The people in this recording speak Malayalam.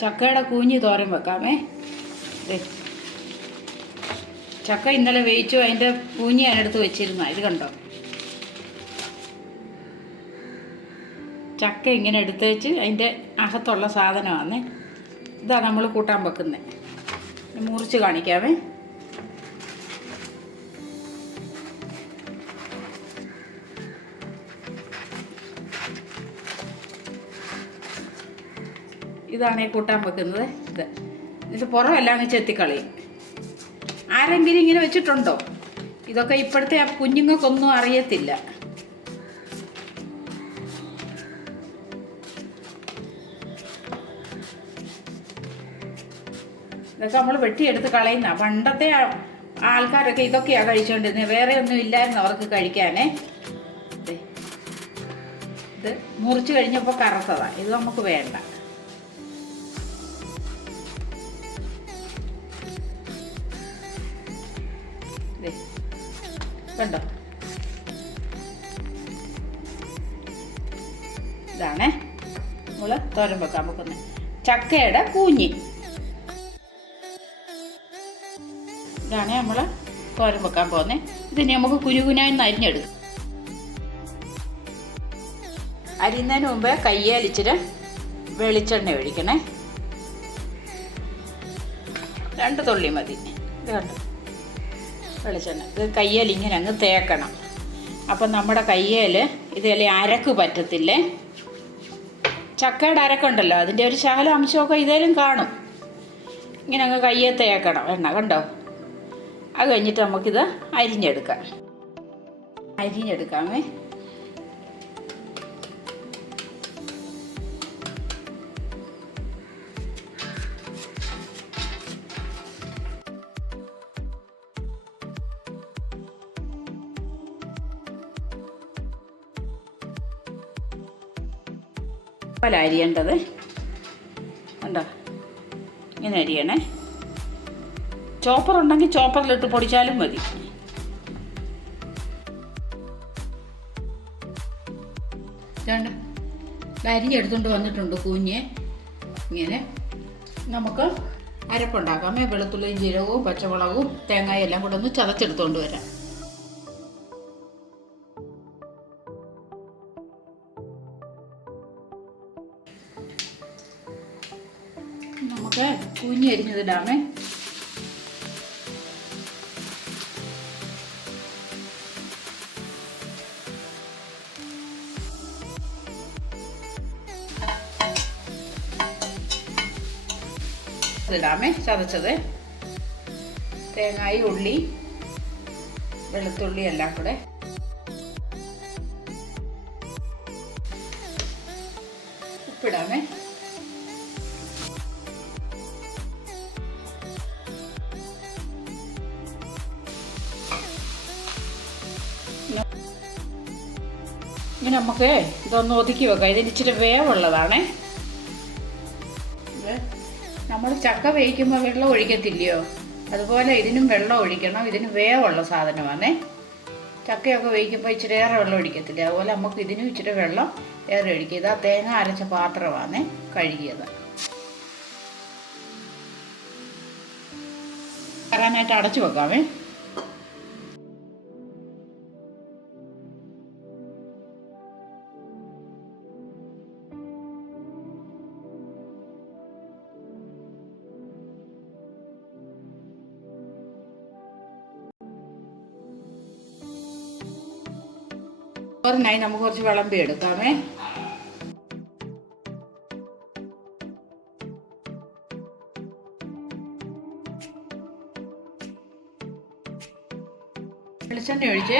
ചക്കയുടെ കൂഞ്ഞ് തോരൻ വെക്കാമേ. ചക്ക ഇന്നലെ വേവിച്ചു, അതിൻ്റെ കൂഞ്ഞ് ഞാനെടുത്ത് വെച്ചിരുന്ന ഇത് കണ്ടോ. ചക്ക ഇങ്ങനെ എടുത്ത് വെച്ച് അതിൻ്റെ അകത്തുള്ള സാധനമാണ് ഇതാണ് നമ്മൾ കൂട്ടാൻ വെക്കുന്നത്. മുറിച്ച് കാണിക്കാമേ. ഇതാണ് ഈ കൂട്ടാൻ വെക്കുന്നത്. ഇത് പുറമെല്ലാം അങ്ങ് ചെത്തിക്കളയും. ആരെങ്കിലും ഇങ്ങനെ വെച്ചിട്ടുണ്ടോ? ഇതൊക്കെ ഇപ്പോഴത്തെ ആ കുഞ്ഞുങ്ങൾക്കൊന്നും അറിയത്തില്ല. ഇതൊക്കെ നമ്മൾ വെട്ടിയെടുത്ത് കളയുന്ന. പണ്ടത്തെ ആൾക്കാരൊക്കെ ഇതൊക്കെയാണ് കഴിച്ചുകൊണ്ടിരുന്നത്. വേറെ ഒന്നും ഇല്ലായിരുന്നു അവർക്ക് കഴിക്കാനേ. ഇത് മുറിച്ച് കഴിഞ്ഞപ്പോൾ കറുത്തതാണ്. ഇത് നമുക്ക് വേണ്ട. കണ്ടോ, ഇതാണ് നമ്മൾ തോരൻ വെക്കാൻ വെക്കുന്നത്. ചക്കയുടെ കൂഞ്ഞി ഇതാണ് നമ്മൾ തോരൻ വെക്കാൻ പോകുന്നത്. ഇതിന് നമുക്ക് കുനുകുനാന്ന് അരിഞ്ഞെടുക്കും. അരിയുന്നതിന് മുമ്പേ കയ്യേലിച്ചിട്ട് വെളിച്ചെണ്ണ ഒഴിക്കണേ. 2 തുള്ളി മതി. ഇത് കണ്ടോ വെളിച്ചെണ്ണ. ഇത് കയ്യേൽ ഇങ്ങനെ അങ്ങ് തേക്കണം. അപ്പം നമ്മുടെ കയ്യേൽ ഇതേലെ അരക്ക് പറ്റത്തില്ലേ. ചക്കയുടെ അരക്കുണ്ടല്ലോ, അതിൻ്റെ ഒരു ശകലം അംശമൊക്കെ ഇതേലും കാണും. ഇങ്ങനെ അങ്ങ് കയ്യെ തേക്കണം എണ്ണ. കണ്ടോ. അത് കഴിഞ്ഞിട്ട് നമുക്കിത് അരിഞ്ഞെടുക്കാമേ. പല അരിയേണ്ടത് കണ്ടോ, ഇങ്ങനെ അരിയണേ. ചോപ്പർ ഉണ്ടെങ്കിൽ ചോപ്പറിലിട്ട് പൊടിച്ചാലും മതി. അരിഞ്ഞെടുത്തുകൊണ്ട് വന്നിട്ടുണ്ട് കൂഞ്ഞ്. ഇങ്ങനെ നമുക്ക് അരപ്പുണ്ടാക്കാമേ. വെളുത്തുള്ളിയും ജീരകവും പച്ചമുളകും തേങ്ങയും എല്ലാം കൂടെ ഒന്ന് ചതച്ചെടുത്തുകൊണ്ട് വരാം. നമുക്ക് കൂഞ്ഞി അരിഞ്ഞതിടാമേ. ഇടാമേ ചതച്ചത്. തേങ്ങായി, ഉള്ളി, വെളുത്തുള്ളി എല്ലാം കൂടെ. ഉപ്പിടാമേ. ഇനി നമുക്ക് ഇതൊന്ന് ഒതുക്കി വെക്കാം. ഇതിന് ഇച്ചിരി വേവുള്ളതാണേ. നമ്മൾ ചക്ക വേവിക്കുമ്പോൾ വെള്ളം ഒഴിക്കത്തില്ലയോ, അതുപോലെ ഇതിനും വെള്ളം ഒഴിക്കണം. ഇതിന് വേവുള്ള സാധനമാണേ. ചക്കയൊക്കെ വേവിക്കുമ്പോൾ ഇച്ചിരി ഏറെ വെള്ളം ഒഴിക്കത്തില്ല, അതുപോലെ നമുക്ക് ഇതിനും ഇച്ചിരി വെള്ളം ഏറെ ഒഴിക്കുക. ഇതാ തേങ്ങ അരച്ച പാത്രമാണ് കഴുകിയത്. വരാനായിട്ട് അടച്ചു വെക്കാമേ. ചോറിനായി നമുക്ക് കുറച്ച് വിളമ്പി എടുക്കാമേ. വെളിച്ചെണ്ണ ഒഴിച്ച്